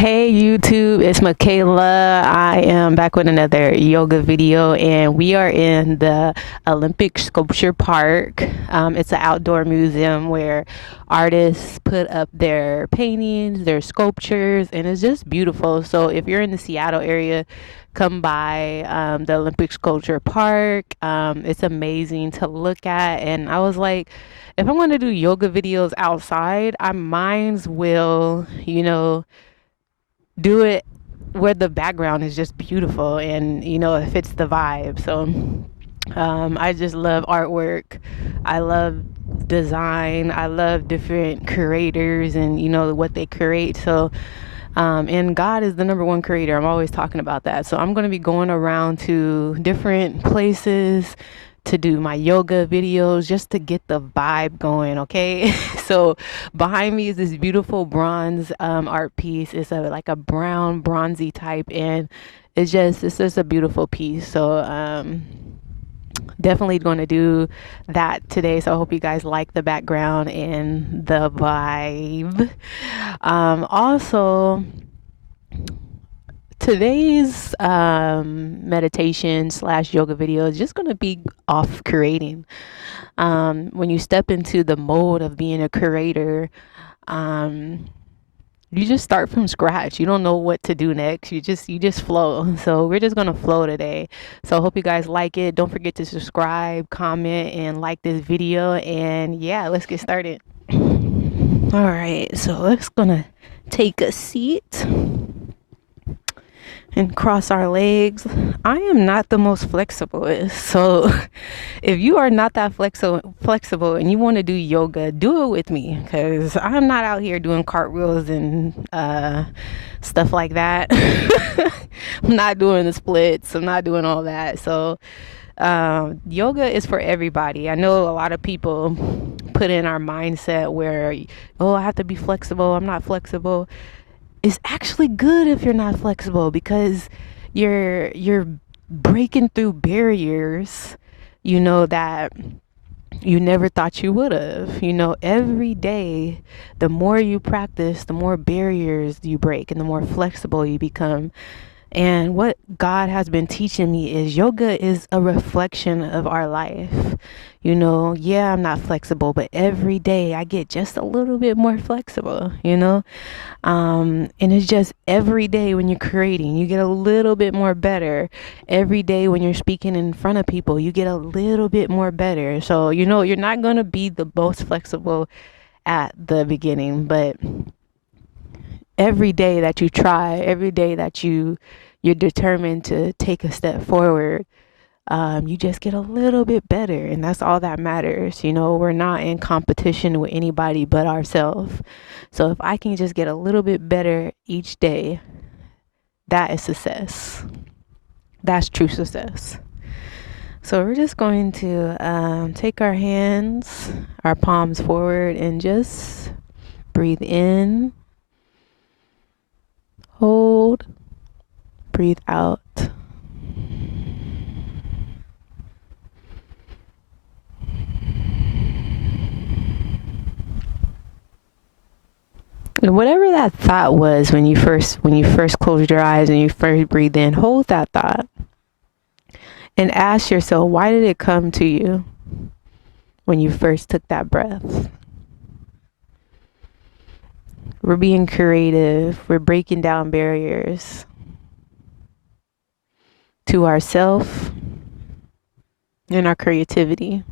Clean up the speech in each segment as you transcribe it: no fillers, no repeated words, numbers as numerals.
Hey YouTube, it's Michaela. I am back with another yoga video, and we are in the Olympic Sculpture Park. It's an outdoor museum where artists put up their paintings, their sculptures, and it's just beautiful. So if you're in the Seattle area, come by the Olympic Sculpture Park. It's amazing to look at, and I was like, if I want to do yoga videos outside, I might will, do it where the background is just beautiful and it fits the vibe. So I just love artwork. I love design. I love different creators and what they create. So and God is the number one creator. I'm always talking about that. So I'm going to be going around to different places to do my yoga videos just to get the vibe going. Okay. So behind me is this beautiful bronze art piece. It's like a brown bronzy type, and it's just a beautiful piece. So definitely going to do that today. So I hope you guys like the background and the vibe. Also, today's meditation slash yoga video is just going to be off creating. When you step into the mode of being a creator, you just start from scratch. You don't know what to do next. You just flow. So we're just gonna flow today. So I hope you guys like it. Don't forget to subscribe, comment, and like this video. And yeah, let's get started. All right, so let's gonna take a seat and cross our legs. I am not the most flexible, so if you are not that flexible and you want to do yoga, do it with me, because I'm not out here doing cartwheels and stuff like that. I'm not doing the splits. I'm not doing all that. So yoga is for everybody. I know a lot of people put in our mindset where, oh, I have to be flexible. I'm not flexible. It's actually good if you're not flexible, because you're breaking through barriers, that you never thought you would have. Every day, the more you practice, the more barriers you break and the more flexible you become. And what God has been teaching me is yoga is a reflection of our life. Yeah, I'm not flexible, but every day I get just a little bit more flexible. And it's just every day when you're creating, you get a little bit more better. Every day when you're speaking in front of people, you get a little bit more better. So, you're not going to be the most flexible at the beginning, but every day that you try, every day that you're determined to take a step forward, you just get a little bit better, and that's all that matters. We're not in competition with anybody but ourselves. So if I can just get a little bit better each day, that is success. That's true success. So we're just going to take our hands, our palms forward, and just breathe in, hold, breathe out. And whatever that thought was when you first closed your eyes and you first breathed in, hold that thought and ask yourself, why did it come to you when you first took that breath? We're being creative. We're breaking down barriers to ourself and our creativity.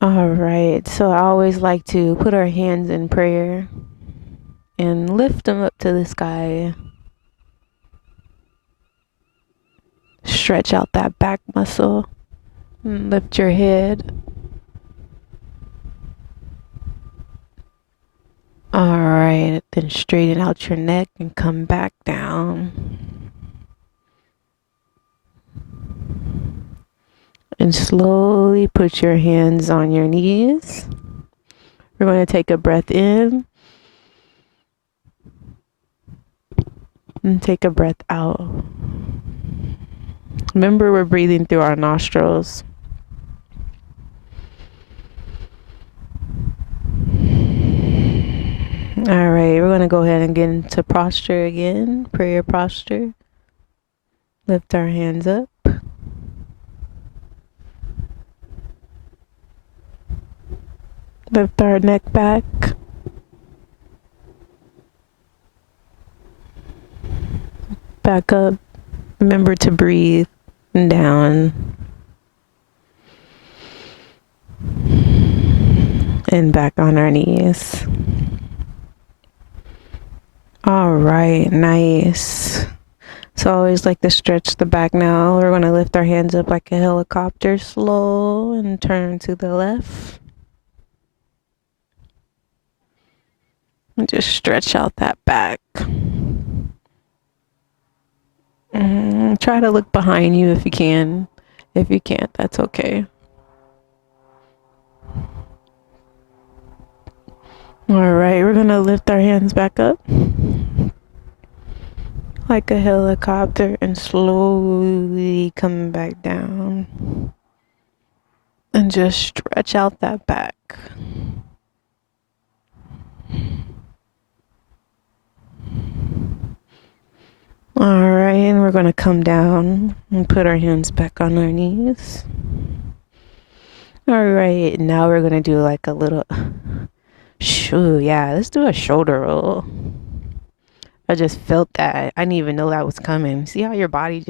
All right. So I always like to put our hands in prayer and lift them up to the sky. Stretch out that back muscle and lift your head. All right. Then straighten out your neck and come back down. And slowly put your hands on your knees. We're going to take a breath in and take a breath out. Remember, we're breathing through our nostrils. going to go ahead and get into posture again, prayer posture. Lift our hands up. Lift our neck back. Back up. Remember to breathe down. And back on our knees. All right, nice. So I always like to stretch the back now. We're going to lift our hands up like a helicopter, slow, and turn to the left. And just stretch out that back. Try to look behind you if you can. If you can't, that's okay. All right, we're going to lift our hands back up like a helicopter and slowly come back down. And just stretch out that back. All right, and we're going to come down and put our hands back on our knees. All right, now we're going to do like a little, let's do a shoulder roll. I just felt that. I didn't even know that was coming. See how your body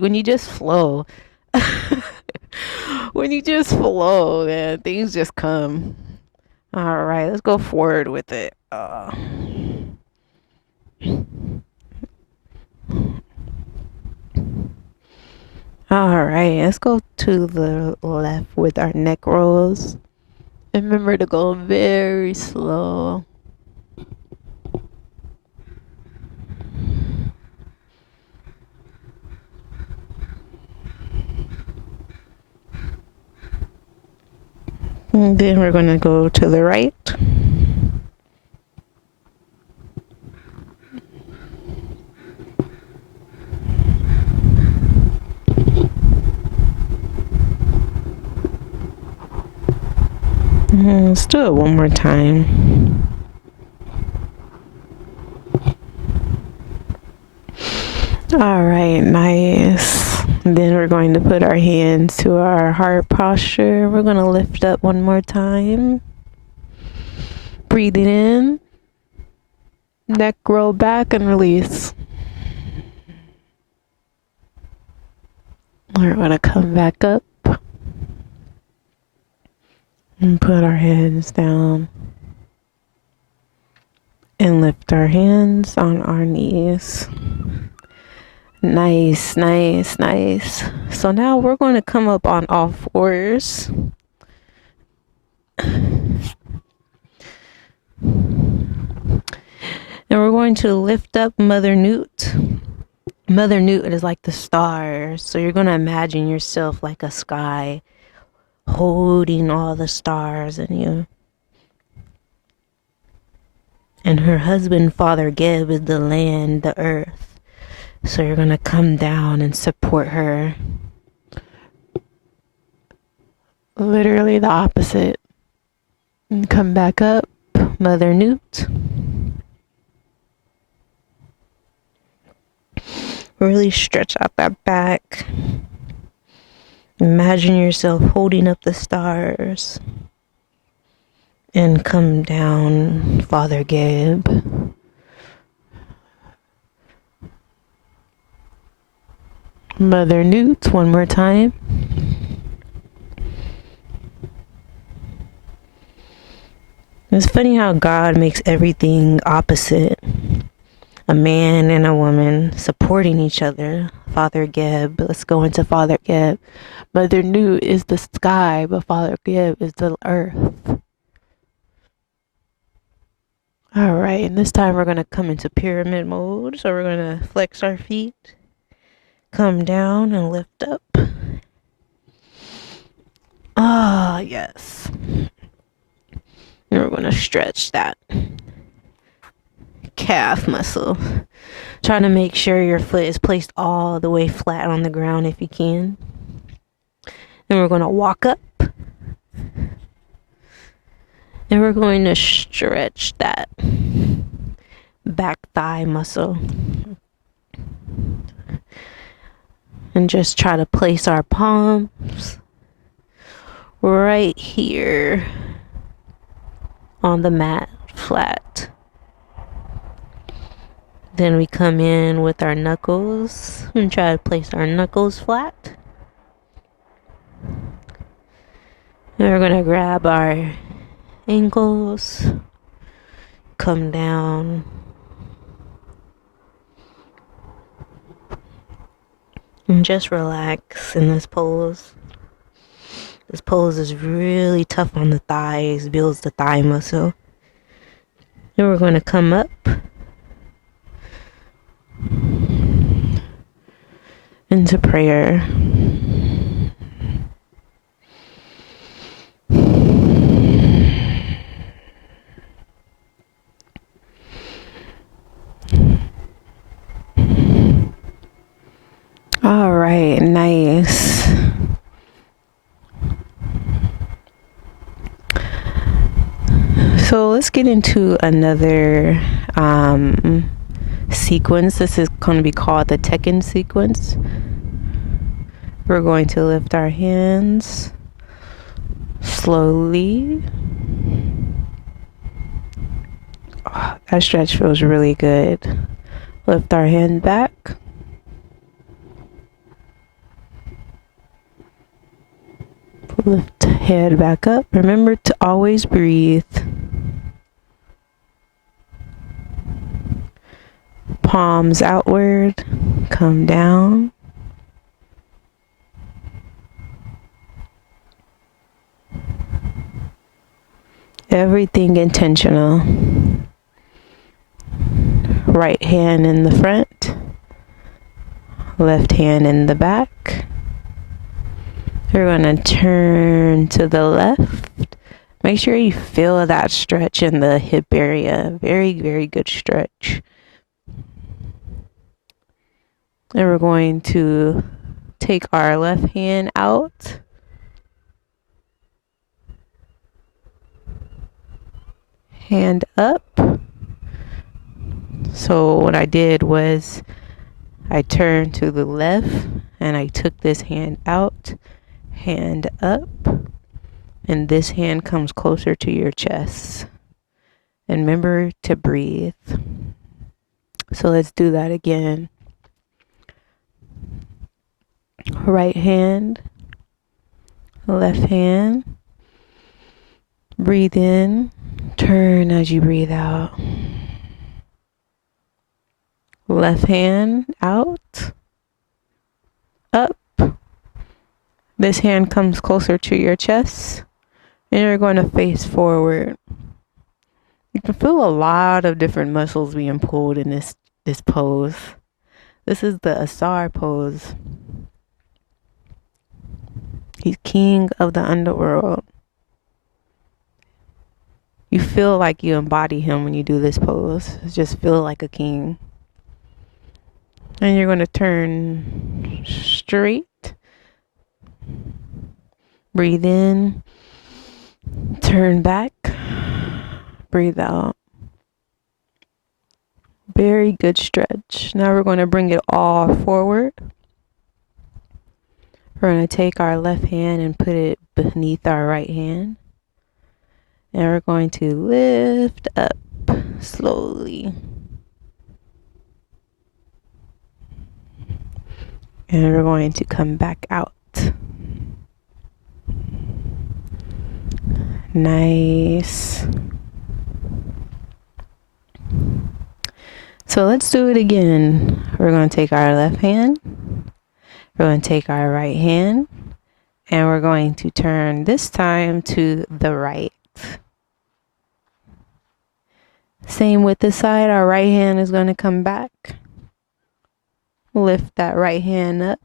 when you just flow, when you just flow, man, things just come. All right, let's go forward with it. All right, let's go to the left with our neck rolls. And remember to go very slow. And then we're going to go to the right. Let's do it one more time. All right, nice. Then we're going to put our hands to our heart posture. We're going to lift up one more time. Breathing in. Neck roll back and release. We're going to come back up. And put our hands down and lift our hands on our knees. Nice, nice, nice. So now we're going to come up on all fours. And we're going to lift up Mother Newt. Mother Newt is like the stars. So you're going to imagine yourself like a sky, holding all the stars in you. And her husband, Father Geb, is the land, the earth. So you're going to come down and support her. Literally the opposite. And come back up, Mother Newt. Really stretch out that back. Imagine yourself holding up the stars. And come down, Father Geb. Mother Newt, one more time. It's funny how God makes everything opposite. A man and a woman supporting each other. Father Geb. Let's go into Father Geb. Mother Newt is the sky, but Father Geb is the earth. All right, and this time we're going to come into pyramid mode. So we're going to flex our feet, come down and lift up. Ah, yes. And we're going to stretch that calf muscle. Trying to make sure your foot is placed all the way flat on the ground if you can. And we're going to walk up. And we're going to stretch that back thigh muscle. And just try to place our palms right here on the mat, flat. Then we come in with our knuckles and try to place our knuckles flat. And we're going to grab our ankles, come down, and just relax in this pose. This pose is really tough on the thighs, builds the thigh muscle. Then we're going to come up into prayer. All right, nice. So let's get into another sequence. This is going to be called the Tekken Sequence. We're going to lift our hands slowly. Oh, that stretch feels really good. Lift our hand back. Lift head back up. Remember to always breathe. Palms outward. Come down. Everything intentional. Right hand in the front. Left hand in the back. You're going to turn to the left. Make sure you feel that stretch in the hip area. Very, very good stretch. And we're going to take our left hand out. Hand up. So what I did was I turned to the left and I took this hand out. Hand up, and this hand comes closer to your chest. And remember to breathe. So let's do that again. Right hand, left hand. Breathe in, turn as you breathe out. Left hand out, up. This hand comes closer to your chest, and you're going to face forward. You can feel a lot of different muscles being pulled in this pose. This is the Asar Pose. He's king of the underworld. You feel like you embody him when you do this pose. Just feel like a king. And you're going to turn straight. Breathe in, turn back, breathe out. Very good stretch. Now we're going to bring it all forward. We're going to take our left hand and put it beneath our right hand. And we're going to lift up slowly. And we're going to come back out. Nice. So let's do it again. We're going to take our left hand. We're going to take our right hand. And we're going to turn this time to the right. Same with this side. Our right hand is going to come back. Lift that right hand up.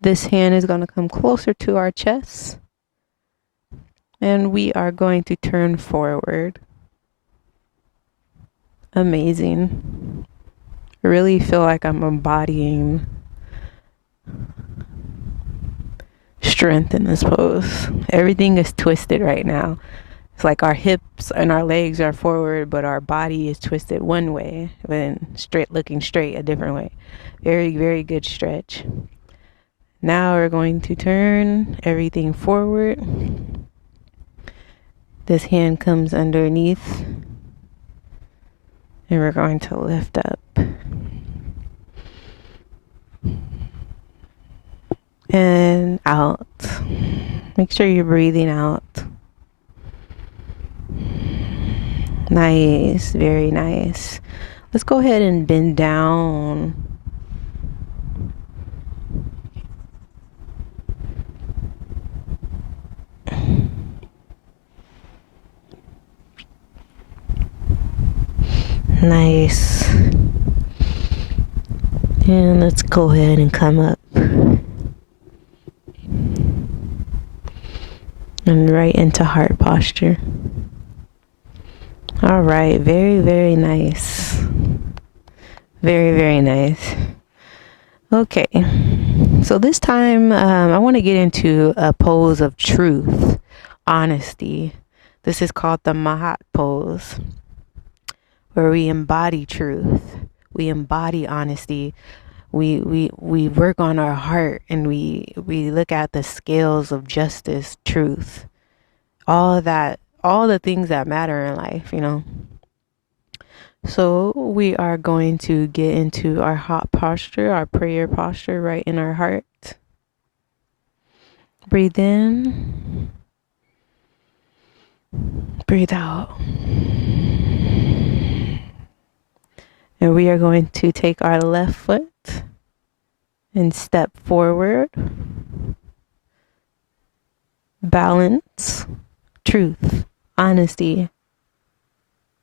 This hand is going to come closer to our chest. And we are going to turn forward. Amazing. I really feel like I'm embodying strength in this pose. Everything is twisted right now. It's like our hips and our legs are forward, but our body is twisted one way, then looking straight a different way. Very, very good stretch. Now we're going to turn everything forward. This hand comes underneath, and we're going to lift up. And out. Make sure you're breathing out. Nice, very nice. Let's go ahead and bend down. Nice. And let's go ahead and come up. And right into heart posture. All right, very, very nice. Very, very nice. Okay, so this time I want to get into a pose of truth, honesty. This is called the Mahat Pose, where we embody truth, we embody honesty. We work on our heart, and we look at the scales of justice, truth, all of that, all the things that matter in life, you know. So we are going to get into our hot posture, our prayer posture, right in our heart. Breathe in, breathe out. And we are going to take our left foot and step forward. Balance, truth, honesty,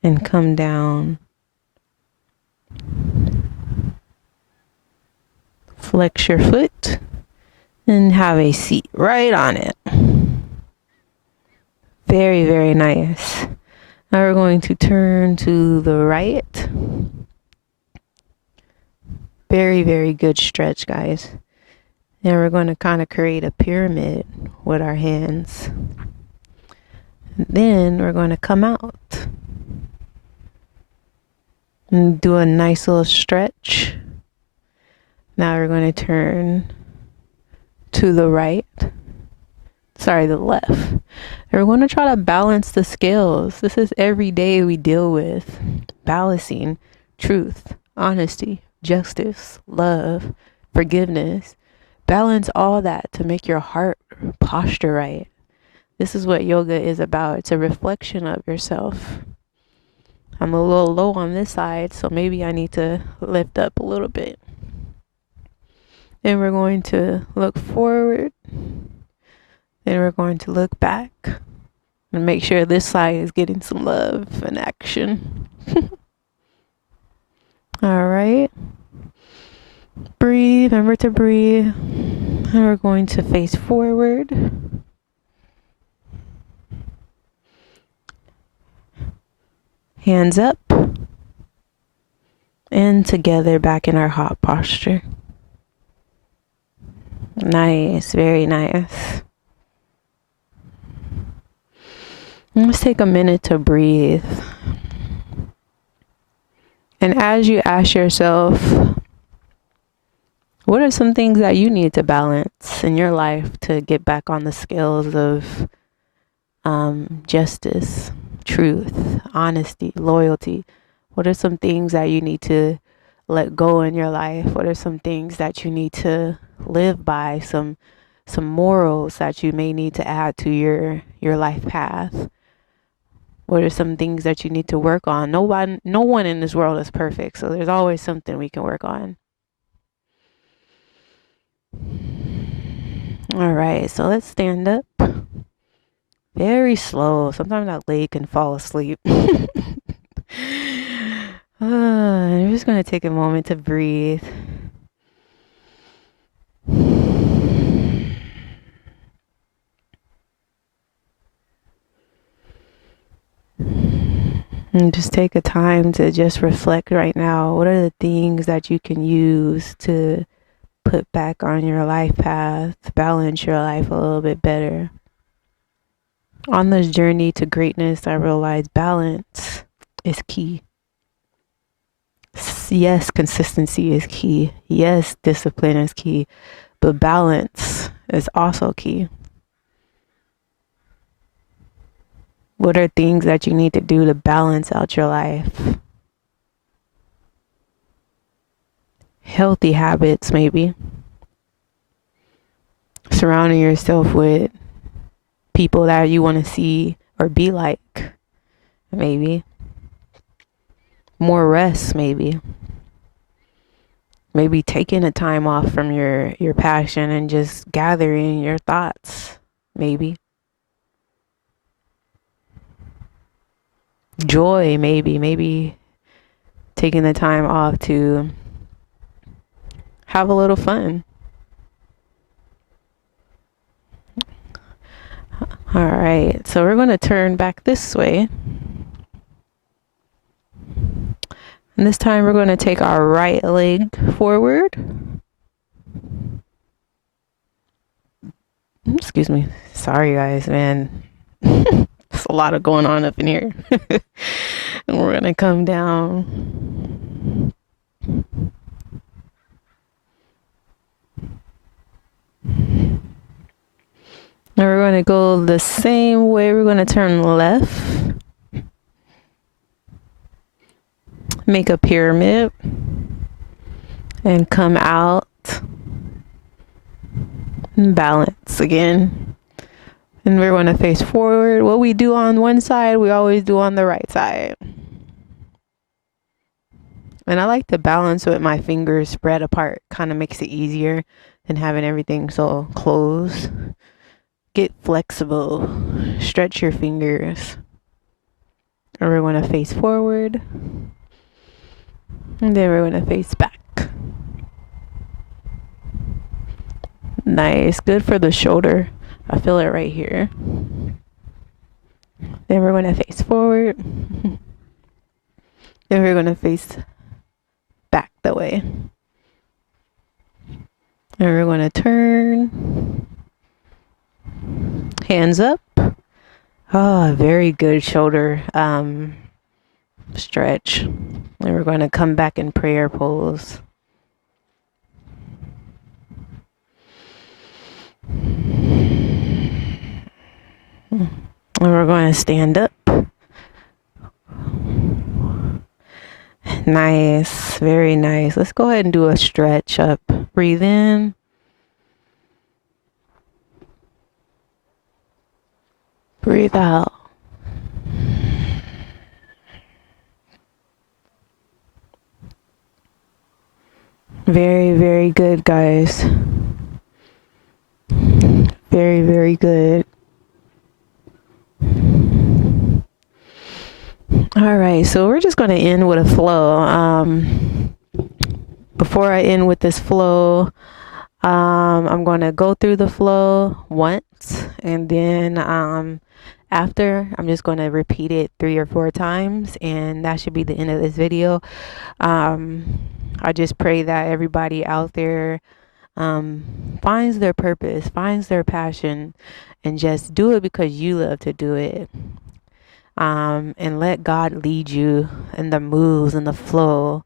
and come down. Flex your foot and have a seat right on it. Very, very nice. Now we're going to turn to the right. Very, very good stretch, guys. And we're going to kind of create a pyramid with our hands. Then we're going to come out and do a nice little stretch. Now we're going to turn to the left. And we're going to try to balance the scales. This is every day we deal with balancing truth, honesty, justice, love, forgiveness. Balance all that to make your heart posture right. This is what yoga is about. It's a reflection of yourself. I'm a little low on this side, so maybe I need to lift up a little bit. Then we're going to look forward. Then we're going to look back and make sure this side is getting some love and action. All right. Breathe. Remember to breathe. And we're going to face forward. Hands up. And together back in our hot posture. Nice. Very nice. Let's take a minute to breathe. And as you ask yourself, what are some things that you need to balance in your life to get back on the scales of justice, truth, honesty, loyalty? What are some things that you need to let go in your life? What are some things that you need to live by? Some morals that you may need to add to your life path? What are some things that you need to work on? No one in this world is perfect, so there's always something we can work on. All right, so let's stand up. Very slow. Sometimes that leg can fall asleep. I'm just going to take a moment to breathe. And just take a time to just reflect right now. What are the things that you can use to put back on your life path, balance your life a little bit better? On this journey to greatness, I realized balance is key. Yes, consistency is key. Yes, discipline is key. But balance is also key. What are things that you need to do to balance out your life? Healthy habits, maybe. Surrounding yourself with people that you want to see or be like, maybe. More rest, maybe. Maybe taking a time off from your passion and just gathering your thoughts, maybe. Joy, maybe taking the time off to have a little fun. All right, so we're going to turn back this way. And this time we're going to take our right leg forward. Excuse me. Sorry, guys, man. There's a lot of going on up in here. And we're going to come down. And we're going to go the same way. We're going to turn left. Make a pyramid. And come out. And balance again. And we're going to face forward. What we do on one side, we always do on the right side. And I like to balance with my fingers spread apart. Kind of makes it easier than having everything so close. Get flexible. Stretch your fingers. And we're going to face forward. And then we're going to face back. Nice. Good for the shoulder. I feel it right here. Then we're going to face forward. Then we're going to face back the way. And we're going to turn. Hands up. Oh, very good shoulder stretch. And we're going to come back in prayer pose. And we're going to stand up. Nice. Very nice. Let's go ahead and do a stretch up. Breathe in. Breathe out. Very, very good, guys. Very, very good. All right, so we're just going to end with a flow. Before I end with this flow, I'm going to go through the flow once, and then after, I'm just going to repeat it 3 or 4 times, and that should be the end of this video. I just pray that everybody out there finds their purpose, finds their passion, and just do it because you love to do it. And let God lead you in the moves and the flow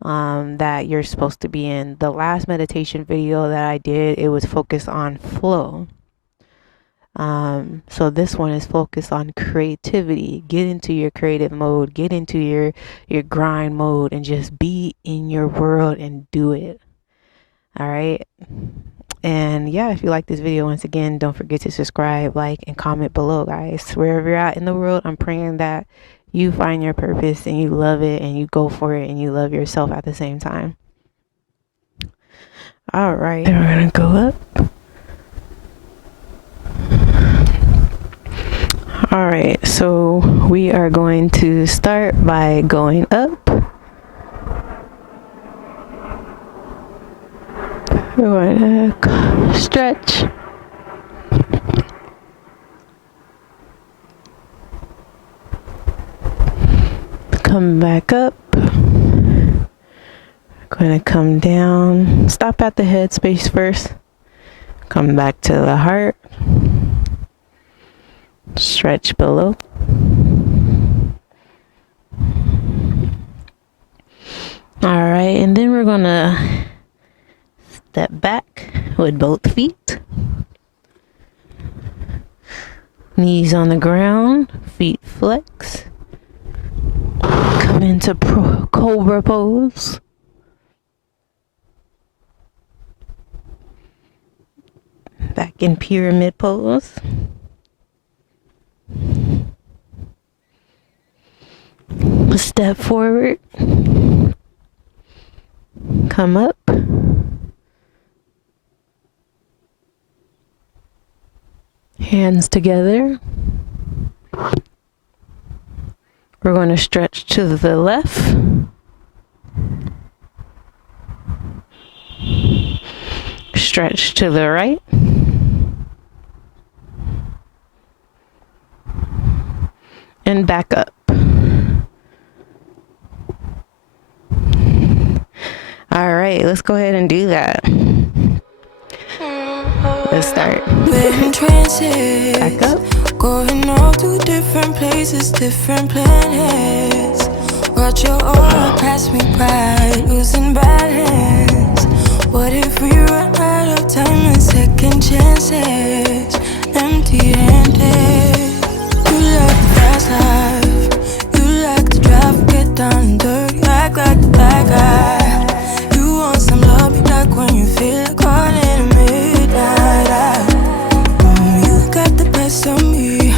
that you're supposed to be in. The last meditation video that I did, it was focused on flow. So this one is focused on creativity. Get into your creative mode, get into your grind mode, and just be in your world and do it. All right. And yeah, if you like this video, once again, don't forget to subscribe, like, and comment below, guys. Wherever you're at in the world, I'm praying that you find your purpose and you love it and you go for it and you love yourself at the same time. All right, we're gonna go up. All right, so we are going to start by going up. We're going to stretch. Come back up. We're going to come down. Stop at the head space first. Come back to the heart. Stretch below. All right, and then we're gonna step back with both feet. Knees on the ground, feet flex. Come into Cobra Pose. Back in Pyramid Pose. Step forward. Come up. Hands together. We're going to stretch to the left. Stretch to the right. And back up. All right, let's go ahead and do that. Let's start. Back up. Going all to different places, different planets. Watch your aura pass me by, losing balance. What if we run out of time and second chances? Empty-handed. You like the fast life. You like to drive, get down and dirty, act like the bad guy. You want some love, be like when you feel like calling at midnight. You got the best of me.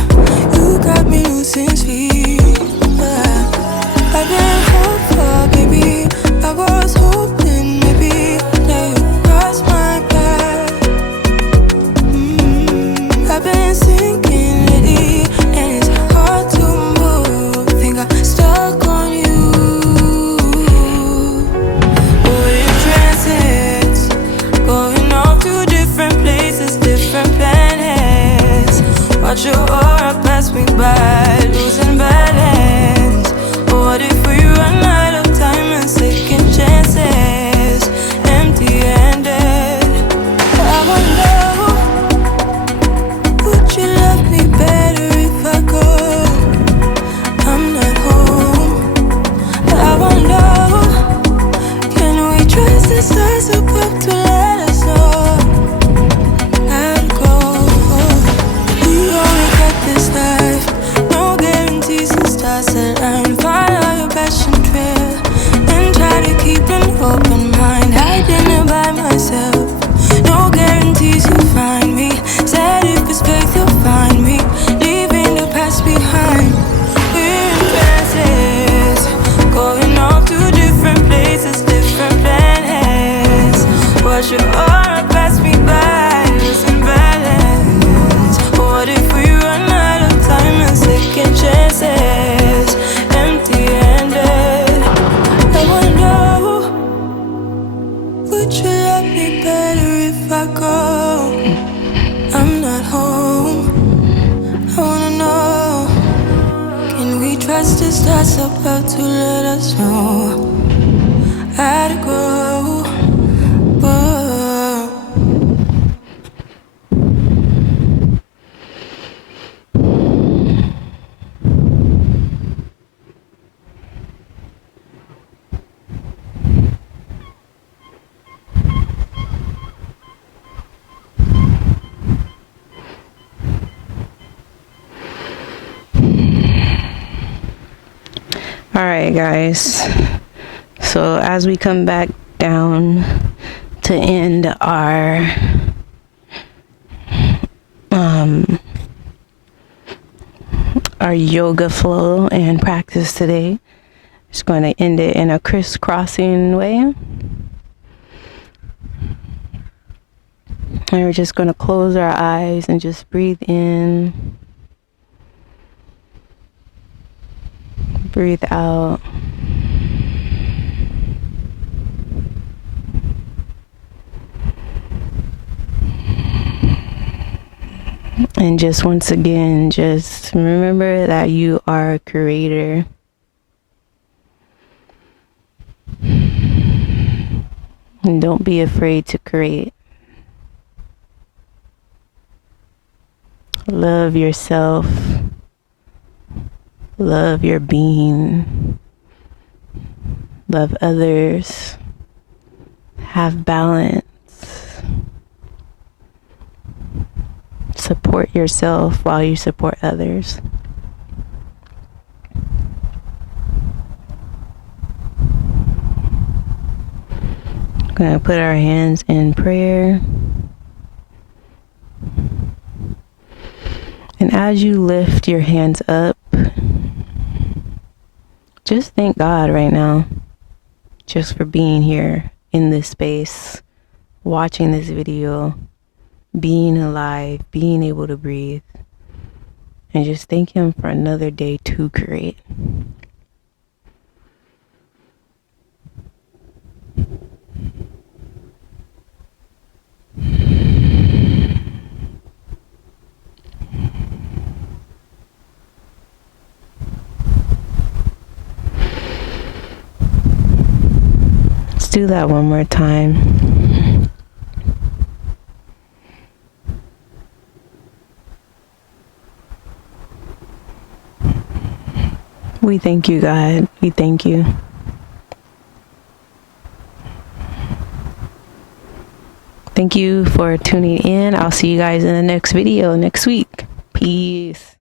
You got me losing sleep. I've been hopeful, baby. I was hoping maybe that you cross my path. I've been sinking lately, and it's hard to move. Think I'm stuck on you. We're in transits, going off to different places, different planets. Watch your aura pass me by, losing balance. What if we run out of time and second chances? Empty-handed. I wonder, would you love me better if I go? I'm not home. I wonder, can we trust the stars above to let us know? I'd go. We only got this life, no guarantees and stars align. Follow your passion trail and try to keep an open mind. I didn't by myself, no guarantees you'll find me. Said if it's faith you'll find me, leaving the past behind. We're in trances, going off to different places, different planets. Watch your aura pass me by, losing balance. What if we run out of time and second chances? Empty-handed. I wonder, would you love me better if I go? I'm not home. I wanna know, can we trust the stars above to let us know? I'd go. All right, guys. So as we come back down to end our yoga flow and practice today, just going to end it in a crisscrossing way. And we're just going to close our eyes and just breathe in, breathe out. And just once again, just remember that you are a creator. And don't be afraid to create. Love yourself. Love your being. Love others. Have balance. Support yourself while you support others. I'm going to put our hands in prayer. And as you lift your hands up, just thank God right now, just for being here in this space, watching this video, being alive, being able to breathe, and just thank Him for another day to create. Let's do that one more time. We thank you, God. We thank you. Thank you for tuning in. I'll see you guys in the next video next week. Peace.